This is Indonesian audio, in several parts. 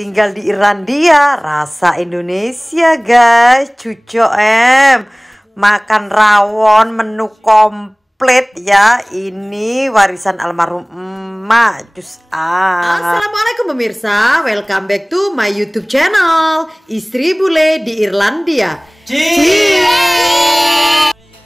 tinggal di Irlandia, rasa Indonesia guys. Cucu makan rawon menu komplit ya. Ini warisan almarhum emak Cus. Assalamualaikum pemirsa, welcome back to my YouTube channel Istri Bule di Irlandia.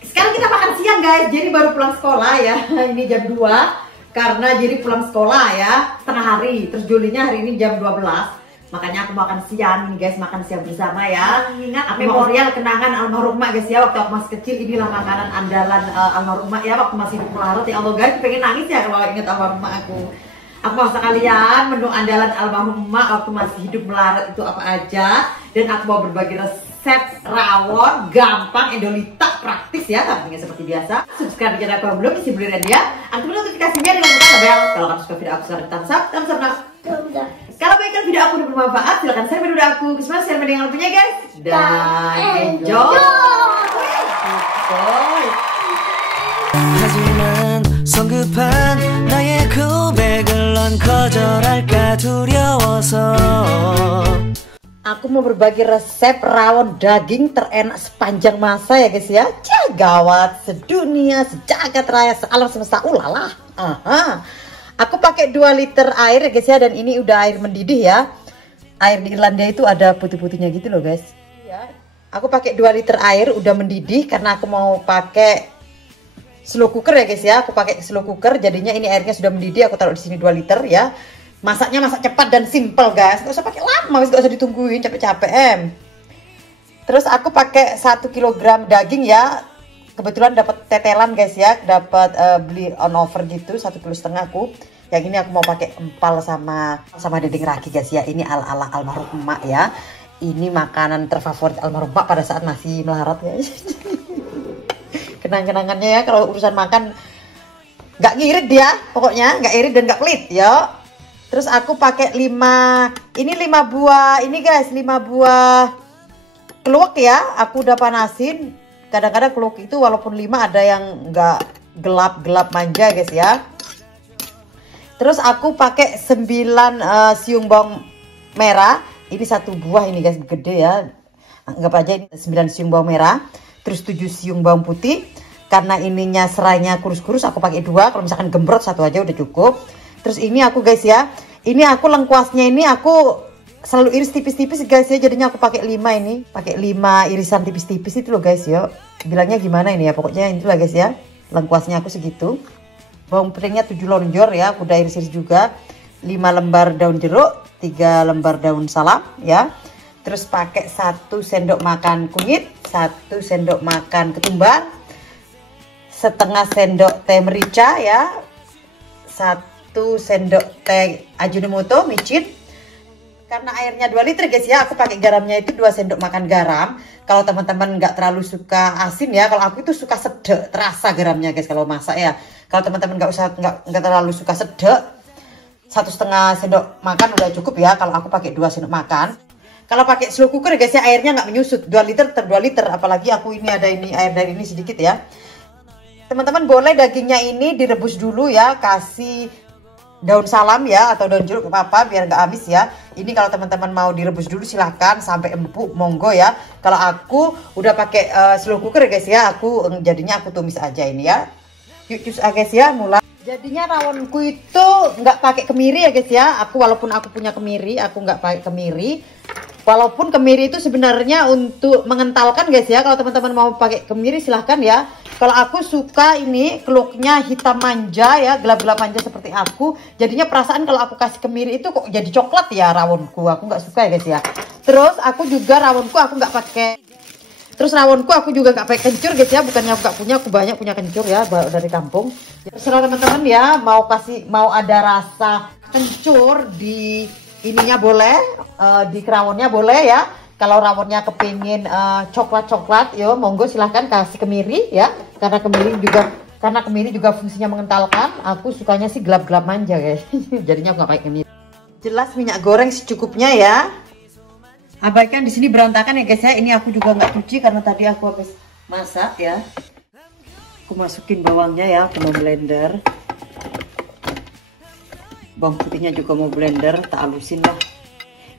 Sekarang kita makan siang guys, jadi baru pulang sekolah ya. Ini jam 2 karena jadi pulang sekolah ya, setengah hari. Terus Julinya hari ini jam 12. Makanya aku makan siang nih guys, makan siang bersama ya. Ingat memorial kenangan almarhum emak guys ya, waktu aku masih kecil. Inilah makanan andalan almarhum emak ya, waktu masih hidup melarat. Ya Allah guys, pengen nangis ya kalau ingat almarhum emak aku. Aku masak kalian menu andalan almarhum emak waktu masih hidup melarat itu apa aja. Dan aku mau berbagi resep rawon gampang, endolita, praktis ya. Tampilnya seperti biasa. Subscribe channel aku yang belum, isi beli dia. Aktifkan notifikasinya dengan tekan bel. Kalau kamu suka video aku, silahkan thumbs up nah. Kalau baikkan video aku udah bermanfaat, silahkan share video aku. Kesempatan share video yang punya guys. Dan enjoy. 하지만 성급한 나의 고백을 넌 거절할까 두려워서. Aku mau berbagi resep rawon daging terenak sepanjang masa ya guys ya. Gawat sedunia, sejagat raya, sealam semesta. Ulala. Aku pakai 2 liter air ya guys ya, dan ini udah air mendidih ya. Air di Irlandia itu ada putih-putihnya gitu loh guys. Ya. Aku pakai 2 liter air udah mendidih karena aku mau pakai slow cooker ya guys ya. Aku pakai slow cooker, jadinya ini airnya sudah mendidih. Aku taruh di sini 2 liter ya. Masaknya masak cepat dan simple guys. Gak usah pakai lama, gak usah ditungguin capek-capek Terus aku pakai 1 kg daging ya. Kebetulan dapat tetelan guys ya, dapat beli on offer gitu 1,5 kg aku. Yang ini aku mau pakai empal sama dendeng ragi guys ya. Ini ala almarhum emak ya. Ini makanan terfavorit almarhum emak pada saat masih melarat guys. Kenang-kenangannya ya kalau urusan makan nggak ngirit dia, pokoknya nggak irit dan nggak pelit ya. Terus aku pakai 5 buah ini guys, 5 buah keluak ya. Aku udah panasin. Kadang-kadang keluak itu walaupun 5 ada yang nggak gelap manja guys ya. Terus aku pakai 9 siung bawang merah. Ini 1 buah ini guys, gede ya. Anggap aja ini 9 siung bawang merah. Terus 7 siung bawang putih. Karena ininya serainya kurus-kurus aku pakai 2. Kalau misalkan gembrot 1 aja udah cukup. Terus ini aku guys ya. Ini aku lengkuasnya ini aku selalu iris tipis-tipis guys ya, jadinya aku pakai 5 ini, pakai 5 irisan tipis-tipis itu loh guys ya. Bilangnya gimana ini ya, pokoknya itulah guys ya. Lengkuasnya aku segitu. Bawang putihnya 7 lonjor ya, aku udah iris-iris juga. 5 lembar daun jeruk, 3 lembar daun salam ya. Terus pakai 1 sendok makan kunyit, 1 sendok makan ketumbar, setengah sendok teh merica ya, 1 sendok teh Ajinomoto micin. Karena airnya 2 liter guys ya, aku pakai garamnya itu 2 sendok makan garam. Kalau teman-teman nggak terlalu suka asin ya, kalau aku itu suka sedek, terasa garamnya guys kalau masak ya. Kalau teman-teman nggak terlalu suka sedek, 1,5 sendok makan udah cukup ya. Kalau aku pakai 2 sendok makan. Kalau pakai slow cooker guys ya, airnya nggak menyusut, 2 liter ter 2 liter. Apalagi aku ini ada ini air dari ini sedikit ya. Teman-teman boleh dagingnya ini direbus dulu ya, kasih daun salam ya atau daun jeruk apa biar nggak amis ya. Ini kalau teman-teman mau direbus dulu silahkan sampai empuk, monggo ya. Kalau aku udah pakai slow cooker guys ya, aku jadinya aku tumis aja ini ya. Yuk cus guys ya, mulai. Jadinya rawonku itu nggak pakai kemiri ya guys ya. Aku walaupun aku punya kemiri, aku nggak pakai kemiri. Walaupun kemiri itu sebenarnya untuk mengentalkan guys ya. Kalau teman-teman mau pakai kemiri silahkan ya. Kalau aku suka ini keluaknya hitam manja ya, gelap-gelap manja seperti aku. Jadinya perasaan kalau aku kasih kemiri itu kok jadi coklat ya rawonku. Aku nggak suka ya guys ya. Terus aku juga rawonku aku nggak pakai. Terus rawonku aku juga nggak pakai kencur guys ya. Bukannya aku nggak punya, aku banyak punya kencur ya dari kampung. Terserah teman-teman ya, mau ada rasa kencur di ininya boleh, di rawonnya boleh ya. Kalau rawonnya kepingin coklat-coklat, yo monggo silahkan kasih kemiri ya. Karena kemiri juga fungsinya mengentalkan. Aku sukanya sih gelap-gelap manja guys. Jadinya aku nggak pakai kemiri. Jelas minyak goreng secukupnya ya. Abaikan di sini berantakan ya guys ya. Ini aku juga nggak cuci karena tadi aku habis masak ya. Aku masukin bawangnya ya, aku mau blender. Bawang putihnya juga mau blender, tak halusin lah.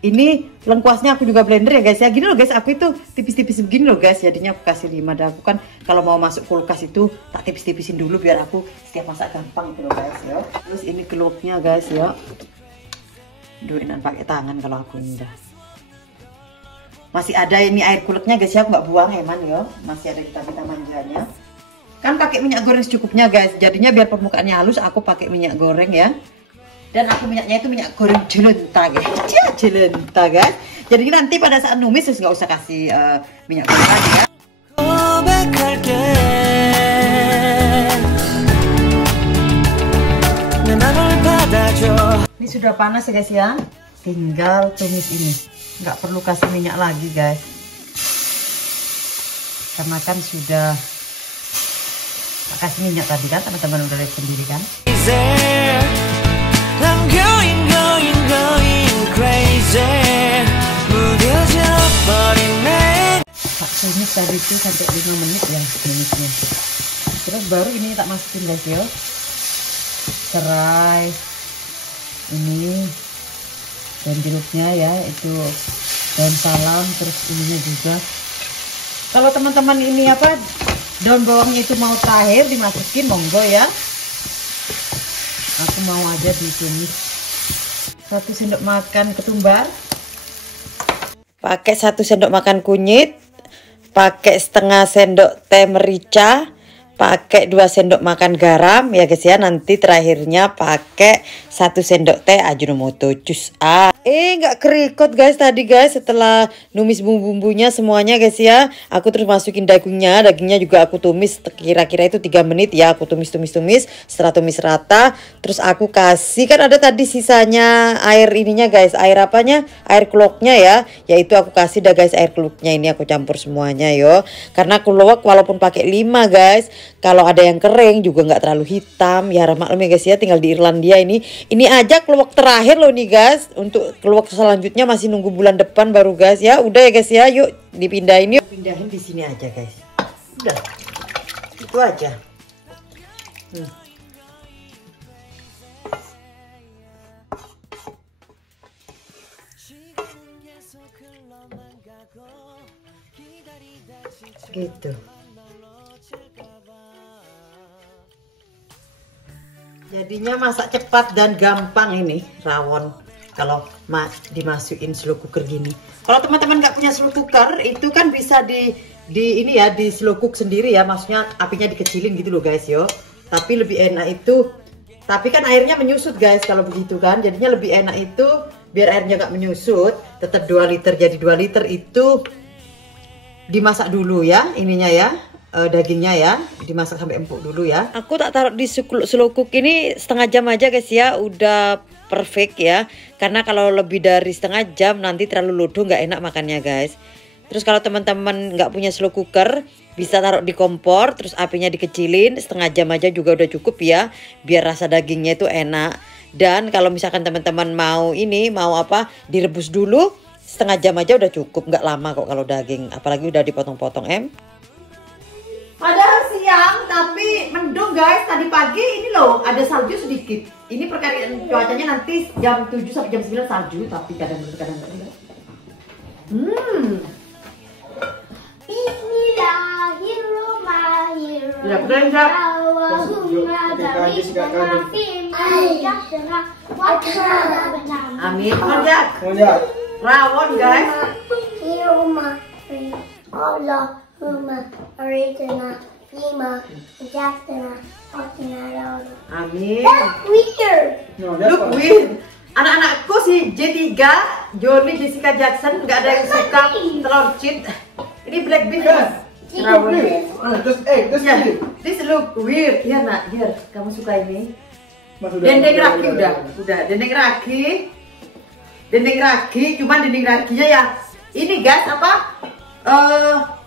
ini lengkuasnya aku juga blender ya guys ya. Gini loh guys, aku itu tipis-tipis begini loh guys. Jadinya aku kasih 5. Dan aku kan kalau mau masuk kulkas itu tak tipis-tipisin dulu biar aku setiap masak gampang gitu loh guys ya. Terus ini keluaknya guys ya. Duinan pakai tangan kalau aku ini dah. Masih ada ini air kuleknya guys ya, aku nggak buang Eman ya. Masih ada kita manjanya. Kan pakai minyak goreng secukupnya guys. Jadinya biar permukaannya halus aku pakai minyak goreng ya. Dan aku minyaknya itu minyak goreng jelenta guys. Jelenta guys. Jadi nanti pada saat numis terus nggak usah kasih minyak goreng lagi ya. Ini sudah panas ya guys ya. Tinggal tumis ini. Nggak perlu kasih minyak lagi guys. Karena kan sudah kasih minyak tadi kan, teman-teman udah lihat sendiri kan. I'm going crazy. Tak tumis tadi itu sampai 5 menit ya tumisnya. Terus baru ini tak masukin guys ya. Serai ini dan jeruknya ya, itu daun salam, terus ininya juga. Kalau teman-teman ini apa daun bawangnya itu mau terakhir dimasukin monggo ya. Aku mau aja ditumis. 1 sendok makan ketumbar. Pakai 1 sendok makan kunyit. Pakai setengah sendok teh merica. Pakai 2 sendok makan garam ya guys ya. Nanti terakhirnya pakai 1 sendok teh Ajinomoto jus. Nggak kerikot guys tadi guys, setelah numis bumbu-bumbunya semuanya guys ya. Aku terus masukin dagingnya juga aku tumis kira-kira itu 3 menit ya. Aku tumis. Setelah tumis rata, terus aku kasih, kan ada tadi sisanya air ininya guys, air apanya, air keluaknya ya. Yaitu aku kasih dah guys air keluaknya ini, aku campur semuanya yo. Karena keluak walaupun pakai 5 guys, kalau ada yang kering juga nggak terlalu hitam ya, maklum ya guys ya. Tinggal di Irlandia ini aja keluak terakhir loh nih guys. Untuk keluak selanjutnya masih nunggu bulan depan baru guys ya. Udah ya guys ya, yuk dipindahin yuk. Pindahin di sini aja guys. Udah. Itu aja. Gitu. Jadinya masak cepat dan gampang ini rawon kalau dimasukin slow cooker gini. Kalau teman-teman nggak punya slow cooker itu kan bisa di ini ya, di slow cook sendiri ya, maksudnya apinya dikecilin gitu loh guys yo. Tapi lebih enak itu, tapi kan airnya menyusut guys kalau begitu kan. Jadinya lebih enak itu biar airnya nggak menyusut, tetap 2 liter jadi 2 liter itu dimasak dulu ya ininya ya. Dagingnya ya dimasak sampai empuk dulu ya. Aku tak taruh di slow cook ini setengah jam aja guys ya, udah perfect ya. Karena kalau lebih dari setengah jam nanti terlalu lodoh, nggak enak makannya guys. Terus kalau teman-teman nggak punya slow cooker bisa taruh di kompor, terus apinya dikecilin, setengah jam aja juga udah cukup ya, biar rasa dagingnya itu enak. Dan kalau misalkan teman-teman mau apa direbus dulu, setengah jam aja udah cukup, nggak lama kok kalau daging, apalagi udah dipotong-potong Padahal siang tapi mendung guys. Tadi pagi ini loh ada salju sedikit. Ini perkiraan cuacanya nanti jam 7 sampai jam 9 salju, tapi kadang-kadang enggak. Bismillahirrahmanirrahim. Ya, benar. Amin. Rawon guys. Allahumma aridna fima jatna atina. Amin. Look weird. Look weird. Anak-anakku si J3, Johnny, Jessica Jackson, nggak ada yang suka telur cheat. Ini black bean. This look weird. Ya nak, here kamu suka ini. Dendeng ragi udah. Dendeng ragi, cuman dendeng raginya ya. Ini guys apa?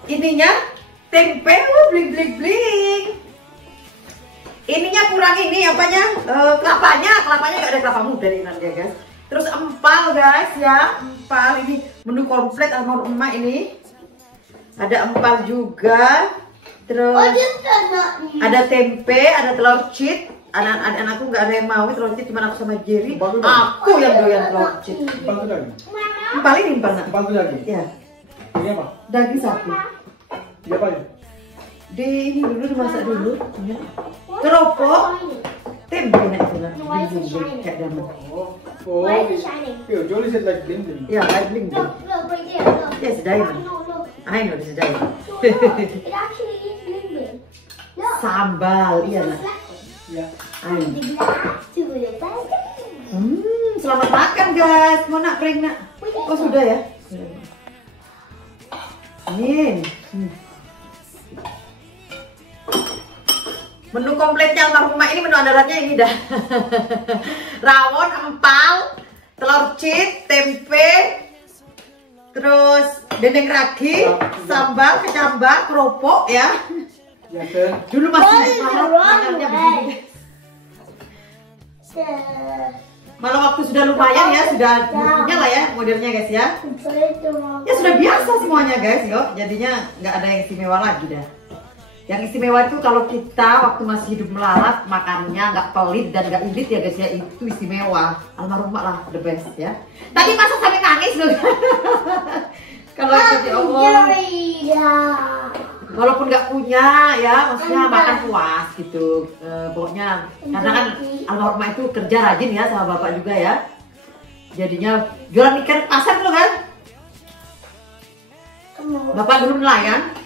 Ininya tempe, bling. Ininya kurang ini apanya? Kelapanya nggak ada kelapa muda di Irlandia guys. Terus empal guys ya, empal ini menu komplit sama emak ini. Ada empal juga. Terus ada tempe, ada telur cheat. Anak-anakku nggak ada yang mau telur cheat, cuma aku sama Jerry. Aku yang doyan telur cheat. Empal ini empal nak. Empal tuh lagi. Ya. Ini apa? Daging sapi. Ini apa ini? Di ini dulu dimasak dulu. Ya. Keropok. Tempe nak itu nak. Kayak dalam. Oh. Why is it shining? Yo, Jolie said like bling bling. Ya, like bling bling. Look, right there. Look. Yes, diamond. No, look. I know this is diamond. No, look. It actually is bling bling. Look. Sambal, iya nak. Ya. Ayo. The glass to the basket. Selamat makan guys. Mau nak prank nak? Oh sudah ya. Ini. Menu kompletnya almarhumah ini, menu andalannya ini dah. Rawon, empal, telur cheat, tempe, terus dendeng ragi, sambal, kecambah, keropok ya. Ya kan? Dulu masih makannya begini. Malah waktu sudah lumayan ya, sudah punya lah ya modelnya guys ya. Ya sudah biasa semuanya guys, yuk. Jadinya nggak ada yang istimewa lagi dah. Yang istimewa itu kalau kita waktu masih hidup melarat, makannya nggak pelit dan nggak irit ya guys ya, itu istimewa. Almarhumah lah the best ya. Tadi masa sampai nangis loh. Kalau itu diomong, walaupun nggak punya ya, maksudnya makan puas gitu. Pokoknya karena kan almarhumah itu kerja rajin ya sama bapak juga ya. Jadinya jualan ikan pasar dulu kan. Bapak dulu nelayan.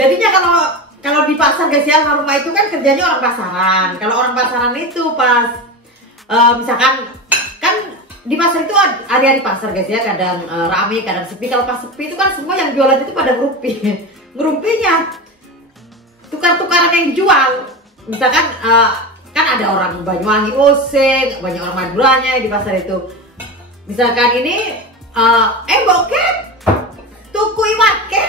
Jadinya kalau di pasar guys ya, almarhumah itu kan kerjanya orang pasaran. Kalau orang pasaran itu pas misalkan kan di pasar itu hari-hari pasar guys ya, kadang rame, kadang sepi. Kalau pas sepi itu kan semua yang jualan itu pada ngerumpi. Ngerumpinya tukar-tukaran yang dijual. Misalkan kan ada orang Banyuwangi Oseng, banyak orang Maduranya di pasar itu. Misalkan ini boket tuku iwake,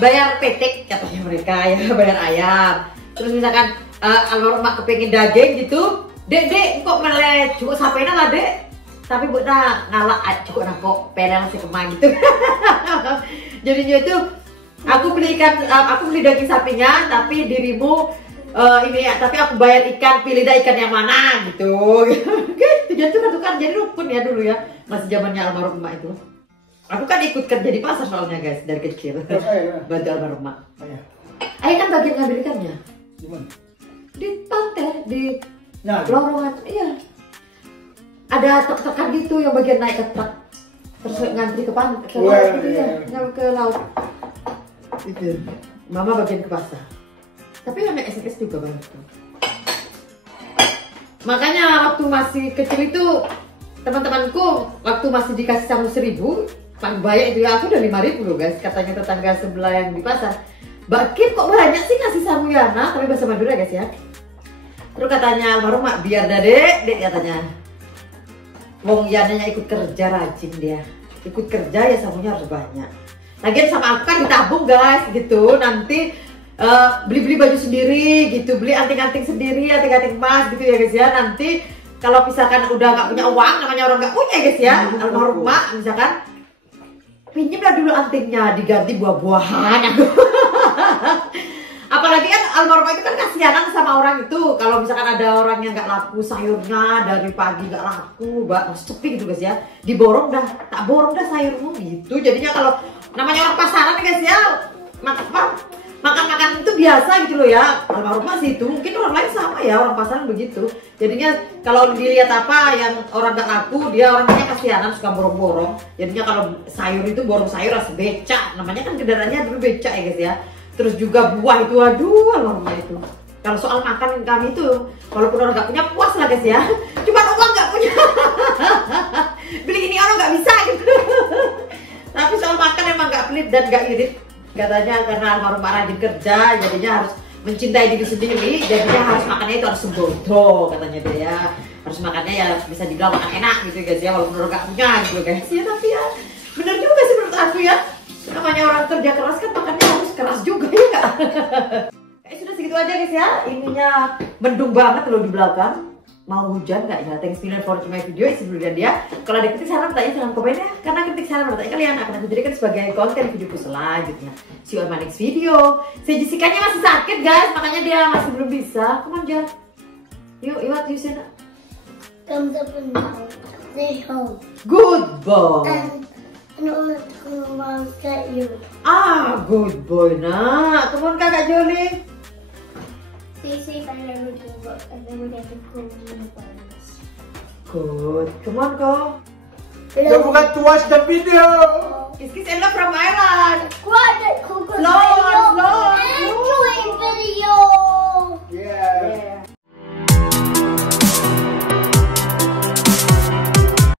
bayar petek katanya mereka ya, bayar ayam. Terus misalkan almarhumah kepengin daging gitu, dek kok meleh cukup sampai lah dek, tapi buat ngalak cukup kok penel si kemang gitu. Jadinya itu aku beli daging sapinya, tapi dirimu ini ya, tapi aku bayar ikan, pilih dah ikan yang mana gitu. Gitu jadi tukar-tukar, jadi rukun ya dulu ya, masih zamannya almarhumah itu. Aku kan ikut kerja di pasar soalnya guys dari kecil. Bantu almarhumah. Ayah kan bagian ngambil ikannya. Gimana? Di pantai, di lorongan. Iya. Ada truk-trukan gitu yang bagian naik ke truk. Terus ngantri ke pantai, ke laut gitu ya, ke laut. Itu. Mama bagian ke pasar. Tapi anak SMS juga banget. Makanya waktu masih kecil itu teman-temanku waktu masih dikasih samu 1000, paling banyak itu ya, aku udah 5.000 loh guys, katanya tetangga sebelah yang di pasar. Mbak Kim kok banyak sih ngasih samu Yana, tapi bahasa Madura guys ya. Terus katanya almarhumah, biar dah dek katanya. Wong Yananya ikut kerja rajin dia, ikut kerja ya samunya harus banyak. Lagian sama aku kan ditabung guys gitu, nanti beli-beli baju sendiri gitu, beli anting-anting sendiri, anting-anting emas gitu ya guys ya. Nanti kalau misalkan udah nggak punya uang, namanya orang nggak punya guys ya, almarhumah misalkan pinjemlah dulu antingnya, diganti buah-buahan. Apalagi kan almarhumah itu kan kasihanan sama orang itu. Kalau misalkan ada orang yang nggak laku sayurnya dari pagi nggak laku, sepi gitu guys ya, diborong dah, tak borong dah sayurmu gitu. Jadinya kalau namanya orang pasaran guys ya, makan itu biasa gitu loh ya. Almarhumah sih itu, mungkin orang lain sama ya, orang pasaran begitu. Jadinya kalau dilihat apa yang orang nggak laku, dia orangnya kasihanan suka borong-borong. Jadinya kalau sayur itu borong sayur harus becak, namanya kan kendaraannya dulu becak ya guys ya. Terus juga buah itu, aduh almarhumah itu. Kalau soal makan kami itu, walaupun orang nggak punya puas lah guys ya. Cuma uang nggak punya. Beli ini orang nggak bisa gitu. Tapi soal makan emang nggak pelit dan nggak irit. Katanya karena almarhumah rajin kerja, jadinya harus mencintai diri sendiri. Jadinya harus makannya itu harus sembrono katanya dia ya. Harus makannya ya bisa dibilang makan enak gitu guys ya. Walaupun orang nggak punya gitu guys ya. Tapi ya bener juga sih menurut aku ya. Namanya orang kerja keras kan makannya harus keras juga ya nggak? Sudah segitu aja guys ya. Ininya mendung banget loh di belakang. Mau hujan nggak ya? Thanks for watching my video. Sebelumnya dia, kalau ada kritik saran bertanya jangan komen ya. Karena kritik saran bertanya kalian akan aku jadikan sebagai konten videoku selanjutnya. See you on my next video. Si Jessica-nya masih sakit guys, makanya dia masih belum bisa. Come on Jan. Yuk, what you say? Thumbs up and down. Say home. Good boy. And all the time I'll get you. Good boy nak. Come on kakak Jolly. Stay safe and never give up and never get the coronavirus. Good. Come on go. Don't forget to watch the video. Kiss kiss and love from Myla.